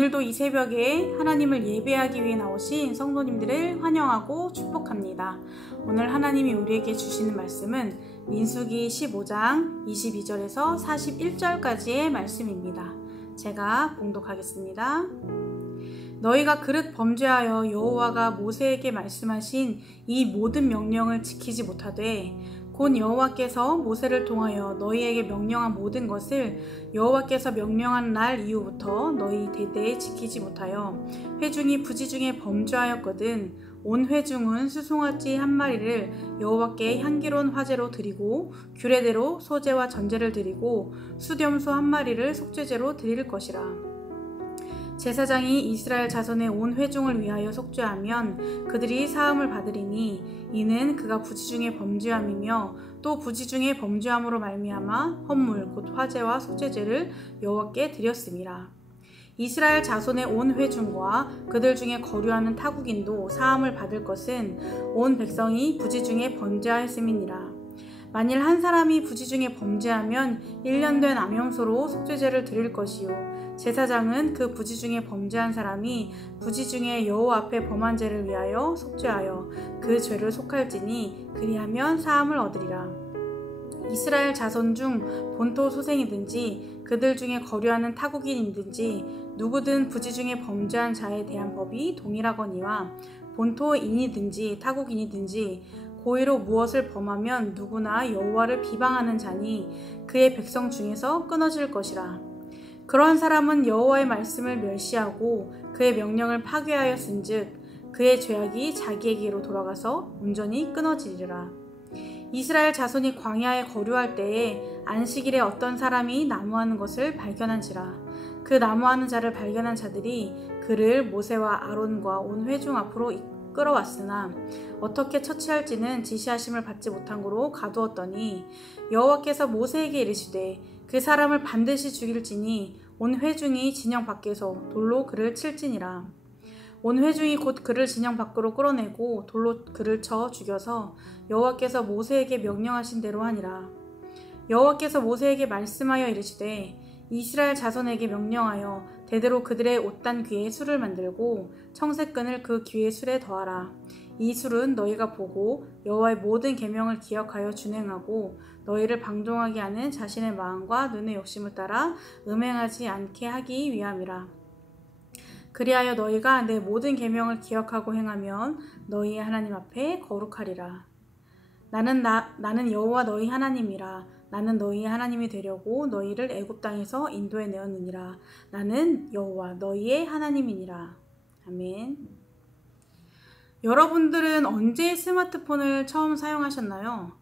오늘도 이 새벽에 하나님을 예배하기 위해 나오신 성도님들을 환영하고 축복합니다. 오늘 하나님이 우리에게 주시는 말씀은 민수기 15장 22절에서 41절까지의 말씀입니다. 제가 봉독하겠습니다. 너희가 그릇 범죄하여 여호와가 모세에게 말씀하신 이 모든 명령을 지키지 못하되 곧 여호와께서 모세를 통하여 너희에게 명령한 모든 것을 여호와께서 명령한 날 이후부터 너희 대대에 지키지 못하여 회중이 부지중에 범죄하였거든 온 회중은 수송아지 한 마리를 여호와께 향기로운 화제로 드리고 규례대로 소제와 전제를 드리고 수렴소 한 마리를 속죄제로 드릴 것이라. 제사장이 이스라엘 자손의 온 회중을 위하여 속죄하면 그들이 사함을 받으리니 이는 그가 부지중에 범죄함이며 또 부지중에 범죄함으로 말미암아 헌물 곧 화제와 속죄제를 여호와께 드렸음이라. 이스라엘 자손의 온 회중과 그들 중에 거류하는 타국인도 사함을 받을 것은 온 백성이 부지중에 범죄하였음이니라. 만일 한 사람이 부지중에 범죄하면 1년 된 암염소로 속죄제를 드릴 것이요 제사장은 그 부지중에 범죄한 사람이 부지중에 여호와 앞에 범한 죄를 위하여 속죄하여 그 죄를 속할지니 그리하면 사함을 얻으리라. 이스라엘 자손 중 본토 소생이든지 그들 중에 거류하는 타국인이든지 누구든 부지중에 범죄한 자에 대한 법이 동일하거니와 본토인이든지 타국인이든지 고의로 무엇을 범하면 누구나 여호와를 비방하는 자니 그의 백성 중에서 끊어질 것이라. 그러한 사람은 여호와의 말씀을 멸시하고 그의 명령을 파괴하였은즉 그의 죄악이 자기에게로 돌아가서 온전히 끊어지리라. 이스라엘 자손이 광야에 거류할 때에 안식일에 어떤 사람이 나무하는 것을 발견한지라. 그 나무하는 자를 발견한 자들이 그를 모세와 아론과 온 회중 앞으로 끌어왔으나 어떻게 처치할지는 지시하심을 받지 못한 고로 가두었더니 여호와께서 모세에게 이르시되 그 사람을 반드시 죽일지니 온 회중이 진영 밖에서 돌로 그를 칠지니라. 온 회중이 곧 그를 진영 밖으로 끌어내고 돌로 그를 쳐 죽여서 여호와께서 모세에게 명령하신 대로 하니라. 여호와께서 모세에게 말씀하여 이르시되 이스라엘 자손에게 명령하여 대대로 그들의 옷단 귀에 술을 만들고 청색끈을 그 귀의 술에 더하라. 이 술은 너희가 보고 여호와의 모든 계명을 기억하여 준행하고 너희를 방종하게 하는 자신의 마음과 눈의 욕심을 따라 음행하지 않게 하기 위함이라. 그리하여 너희가 내 모든 계명을 기억하고 행하면 너희의 하나님 앞에 거룩하리라. 나는 여호와 너희 하나님이라. 나는 너희의 하나님이 되려고 너희를 애굽 땅에서 인도해 내었느니라. 나는 여호와 너희의 하나님이니라. 아멘. 여러분들은 언제 스마트폰을 처음 사용하셨나요?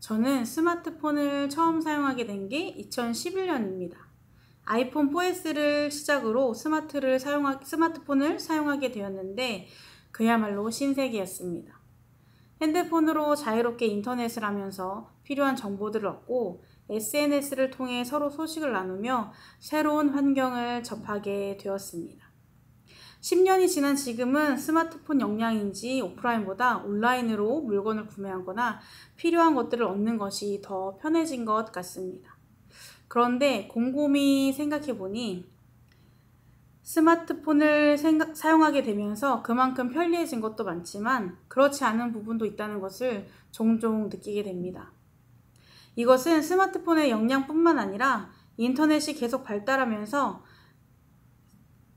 저는 스마트폰을 처음 사용하게 된 게 2011년입니다. 아이폰 4S를 시작으로 스마트폰을 사용하게 되었는데 그야말로 신세계였습니다. 핸드폰으로 자유롭게 인터넷을 하면서 필요한 정보들을 얻고 SNS를 통해 서로 소식을 나누며 새로운 환경을 접하게 되었습니다. 10년이 지난 지금은 스마트폰 역량인지 오프라인보다 온라인으로 물건을 구매하거나 필요한 것들을 얻는 것이 더 편해진 것 같습니다. 그런데 곰곰이 생각해보니 스마트폰을 사용하게 되면서 그만큼 편리해진 것도 많지만 그렇지 않은 부분도 있다는 것을 종종 느끼게 됩니다. 이것은 스마트폰의 역량뿐만 아니라 인터넷이 계속 발달하면서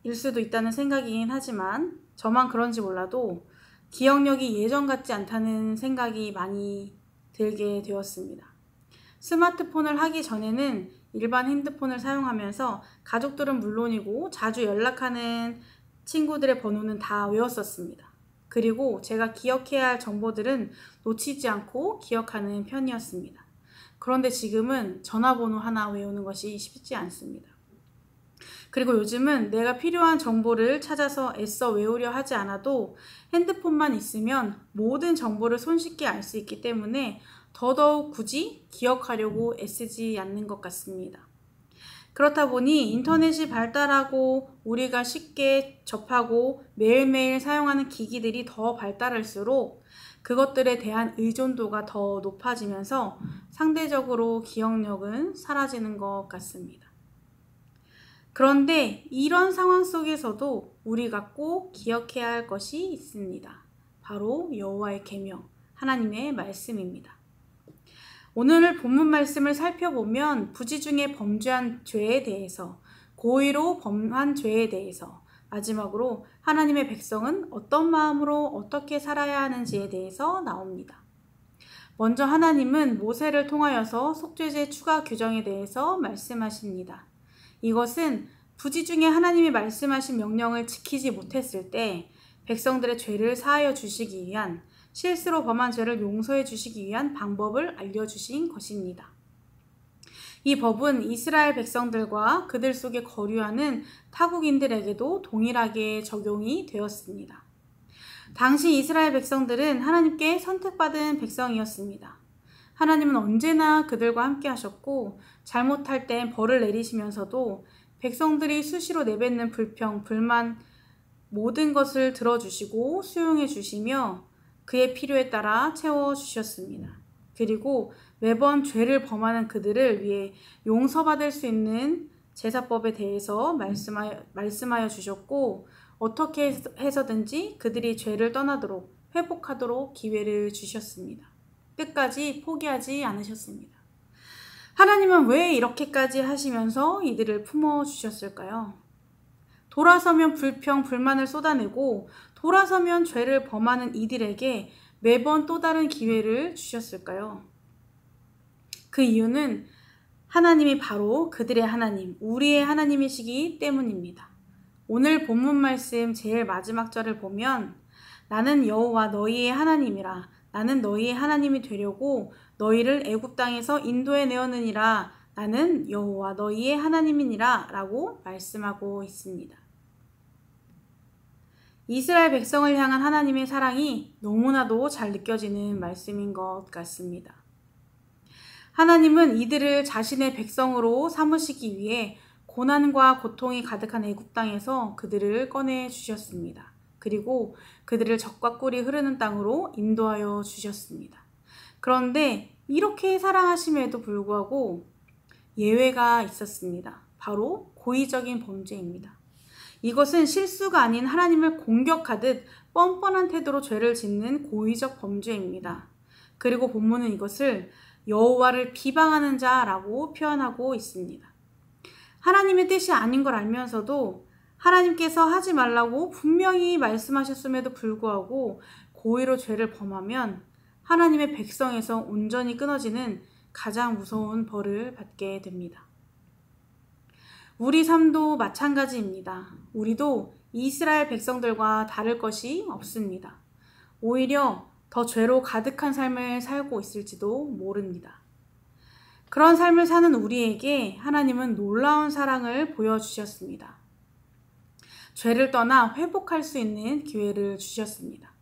일 수도 있다는 생각이긴 하지만 저만 그런지 몰라도 기억력이 예전 같지 않다는 생각이 많이 들게 되었습니다. 스마트폰을 하기 전에는 일반 핸드폰을 사용하면서 가족들은 물론이고 자주 연락하는 친구들의 번호는 다 외웠었습니다. 그리고 제가 기억해야 할 정보들은 놓치지 않고 기억하는 편이었습니다. 그런데 지금은 전화번호 하나 외우는 것이 쉽지 않습니다. 그리고 요즘은 내가 필요한 정보를 찾아서 애써 외우려 하지 않아도 핸드폰만 있으면 모든 정보를 손쉽게 알 수 있기 때문에 더더욱 굳이 기억하려고 애쓰지 않는 것 같습니다. 그렇다 보니 인터넷이 발달하고 우리가 쉽게 접하고 매일매일 사용하는 기기들이 더 발달할수록 그것들에 대한 의존도가 더 높아지면서 상대적으로 기억력은 사라지는 것 같습니다. 그런데 이런 상황 속에서도 우리가 꼭 기억해야 할 것이 있습니다. 바로 여호와의 계명, 하나님의 말씀입니다. 오늘 본문 말씀을 살펴보면 부지 중에 범죄한 죄에 대해서, 고의로 범한 죄에 대해서, 마지막으로 하나님의 백성은 어떤 마음으로 어떻게 살아야 하는지에 대해서 나옵니다. 먼저 하나님은 모세를 통하여서 속죄제 추가 규정에 대해서 말씀하십니다. 이것은 부지 중에 하나님이 말씀하신 명령을 지키지 못했을 때 백성들의 죄를 사하여 주시기 위한, 실수로 범한 죄를 용서해 주시기 위한 방법을 알려주신 것입니다. 이 법은 이스라엘 백성들과 그들 속에 거류하는 타국인들에게도 동일하게 적용이 되었습니다. 당시 이스라엘 백성들은 하나님께 선택받은 백성이었습니다. 하나님은 언제나 그들과 함께 하셨고 잘못할 땐 벌을 내리시면서도 백성들이 수시로 내뱉는 불평, 불만 모든 것을 들어주시고 수용해 주시며 그의 필요에 따라 채워주셨습니다. 그리고 매번 죄를 범하는 그들을 위해 용서받을 수 있는 제사법에 대해서 말씀하여 주셨고 어떻게 해서든지 그들이 죄를 떠나도록 회복하도록 기회를 주셨습니다. 끝까지 포기하지 않으셨습니다. 하나님은 왜 이렇게까지 하시면서 이들을 품어주셨을까요? 돌아서면 불평, 불만을 쏟아내고 돌아서면 죄를 범하는 이들에게 매번 또 다른 기회를 주셨을까요? 그 이유는 하나님이 바로 그들의 하나님, 우리의 하나님이시기 때문입니다. 오늘 본문 말씀 제일 마지막 절을 보면 나는 여호와 너희의 하나님이라, 나는 너희의 하나님이 되려고 너희를 애굽 땅에서 인도해 내었느니라, 나는 여호와 너희의 하나님이니라 라고 말씀하고 있습니다. 이스라엘 백성을 향한 하나님의 사랑이 너무나도 잘 느껴지는 말씀인 것 같습니다. 하나님은 이들을 자신의 백성으로 삼으시기 위해 고난과 고통이 가득한 애굽 땅에서 그들을 꺼내 주셨습니다. 그리고 그들을 젖과 꿀이 흐르는 땅으로 인도하여 주셨습니다. 그런데 이렇게 사랑하심에도 불구하고 예외가 있었습니다. 바로 고의적인 범죄입니다. 이것은 실수가 아닌 하나님을 공격하듯 뻔뻔한 태도로 죄를 짓는 고의적 범죄입니다. 그리고 본문은 이것을 여호와를 비방하는 자라고 표현하고 있습니다. 하나님의 뜻이 아닌 걸 알면서도 하나님께서 하지 말라고 분명히 말씀하셨음에도 불구하고 고의로 죄를 범하면 하나님의 백성에서 온전히 끊어지는 가장 무서운 벌을 받게 됩니다. 우리 삶도 마찬가지입니다. 우리도 이스라엘 백성들과 다를 것이 없습니다. 오히려 더 죄로 가득한 삶을 살고 있을지도 모릅니다. 그런 삶을 사는 우리에게 하나님은 놀라운 사랑을 보여주셨습니다. 죄를 떠나 회복할 수 있는 기회를 주셨습니다.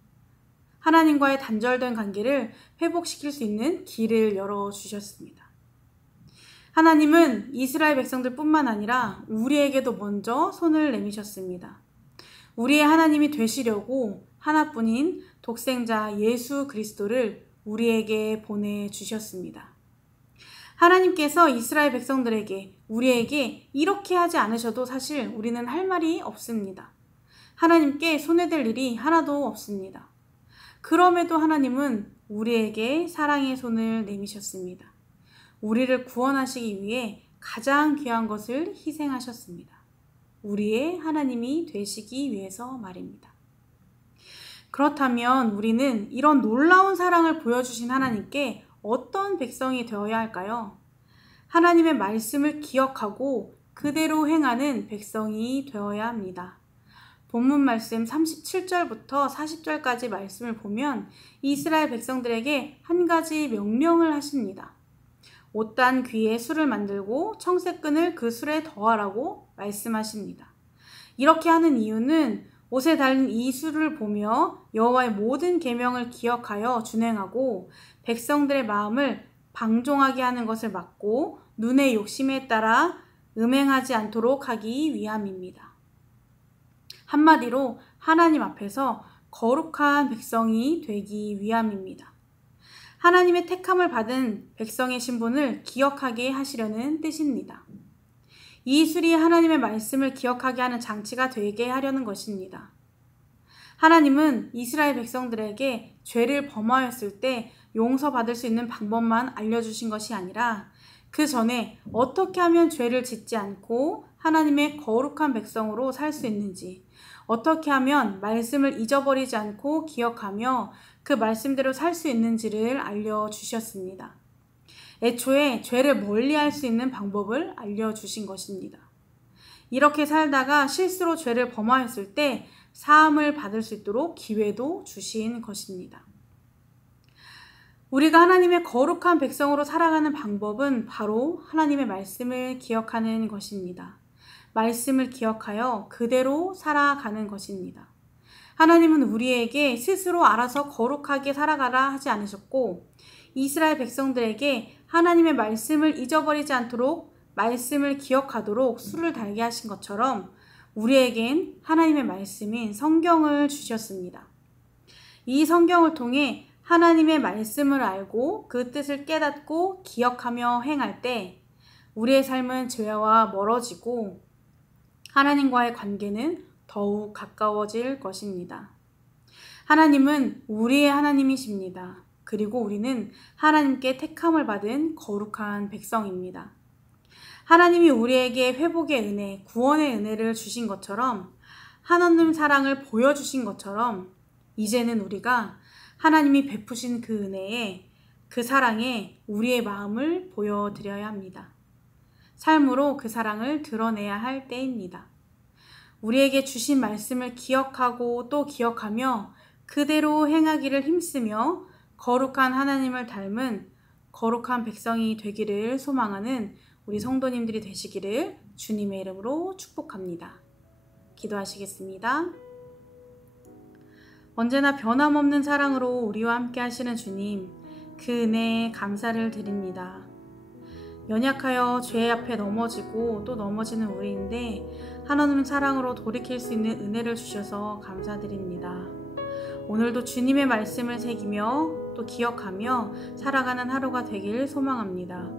하나님과의 단절된 관계를 회복시킬 수 있는 길을 열어주셨습니다. 하나님은 이스라엘 백성들 뿐만 아니라 우리에게도 먼저 손을 내미셨습니다. 우리의 하나님이 되시려고 하나뿐인 독생자 예수 그리스도를 우리에게 보내주셨습니다. 하나님께서 이스라엘 백성들에게, 우리에게 이렇게 하지 않으셔도 사실 우리는 할 말이 없습니다. 하나님께 손해될 일이 하나도 없습니다. 그럼에도 하나님은 우리에게 사랑의 손을 내미셨습니다. 우리를 구원하시기 위해 가장 귀한 것을 희생하셨습니다. 우리의 하나님이 되시기 위해서 말입니다. 그렇다면 우리는 이런 놀라운 사랑을 보여주신 하나님께 어떤 백성이 되어야 할까요? 하나님의 말씀을 기억하고 그대로 행하는 백성이 되어야 합니다. 본문 말씀 37절부터 40절까지 말씀을 보면 이스라엘 백성들에게 한 가지 명령을 하십니다. 옷단 귀에 술을 만들고 청색끈을 그 술에 더하라고 말씀하십니다. 이렇게 하는 이유는 옷에 달린 이 술을 보며 여호와의 모든 계명을 기억하여 준행하고 백성들의 마음을 방종하게 하는 것을 막고 눈의 욕심에 따라 음행하지 않도록 하기 위함입니다. 한마디로 하나님 앞에서 거룩한 백성이 되기 위함입니다. 하나님의 택함을 받은 백성의 신분을 기억하게 하시려는 뜻입니다. 이 술이 하나님의 말씀을 기억하게 하는 장치가 되게 하려는 것입니다. 하나님은 이스라엘 백성들에게 죄를 범하였을 때 용서받을 수 있는 방법만 알려주신 것이 아니라 그 전에 어떻게 하면 죄를 짓지 않고 하나님의 거룩한 백성으로 살 수 있는지, 어떻게 하면 말씀을 잊어버리지 않고 기억하며 그 말씀대로 살 수 있는지를 알려주셨습니다. 애초에 죄를 멀리할 수 있는 방법을 알려주신 것입니다. 이렇게 살다가 실수로 죄를 범하였을 때 사함을 받을 수 있도록 기회도 주신 것입니다. 우리가 하나님의 거룩한 백성으로 살아가는 방법은 바로 하나님의 말씀을 기억하는 것입니다. 말씀을 기억하여 그대로 살아가는 것입니다. 하나님은 우리에게 스스로 알아서 거룩하게 살아가라 하지 않으셨고, 이스라엘 백성들에게 하나님의 말씀을 잊어버리지 않도록 말씀을 기억하도록 수를 달게 하신 것처럼 우리에겐 하나님의 말씀인 성경을 주셨습니다. 이 성경을 통해 하나님의 말씀을 알고 그 뜻을 깨닫고 기억하며 행할 때 우리의 삶은 죄와 멀어지고 하나님과의 관계는 더욱 가까워질 것입니다. 하나님은 우리의 하나님이십니다. 그리고 우리는 하나님께 택함을 받은 거룩한 백성입니다. 하나님이 우리에게 회복의 은혜, 구원의 은혜를 주신 것처럼, 하나님 사랑을 보여주신 것처럼 이제는 우리가 하나님이 베푸신 그 은혜에, 그 사랑에 우리의 마음을 보여드려야 합니다. 삶으로 그 사랑을 드러내야 할 때입니다. 우리에게 주신 말씀을 기억하고 또 기억하며 그대로 행하기를 힘쓰며 거룩한 하나님을 닮은 거룩한 백성이 되기를 소망하는 우리 성도님들이 되시기를 주님의 이름으로 축복합니다. 기도하시겠습니다. 언제나 변함없는 사랑으로 우리와 함께 하시는 주님, 그 은혜에 감사를 드립니다. 연약하여 죄 앞에 넘어지고 또 넘어지는 우리인데 하나님 사랑으로 돌이킬 수 있는 은혜를 주셔서 감사드립니다. 오늘도 주님의 말씀을 새기며 또 기억하며 살아가는 하루가 되길 소망합니다.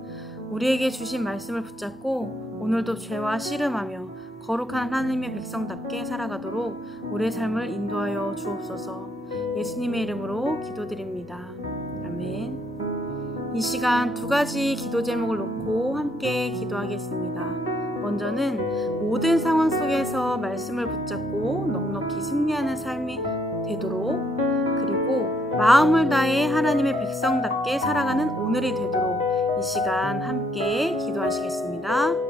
우리에게 주신 말씀을 붙잡고 오늘도 죄와 씨름하며 거룩한 하나님의 백성답게 살아가도록 우리의 삶을 인도하여 주옵소서. 예수님의 이름으로 기도드립니다. 아멘. 이 시간 두 가지 기도 제목을 놓고 함께 기도하겠습니다. 먼저는 모든 상황 속에서 말씀을 붙잡고 넉넉히 승리하는 삶이 되도록, 그리고 마음을 다해 하나님의 백성답게 살아가는 오늘이 되도록 이 시간 함께 기도하시겠습니다.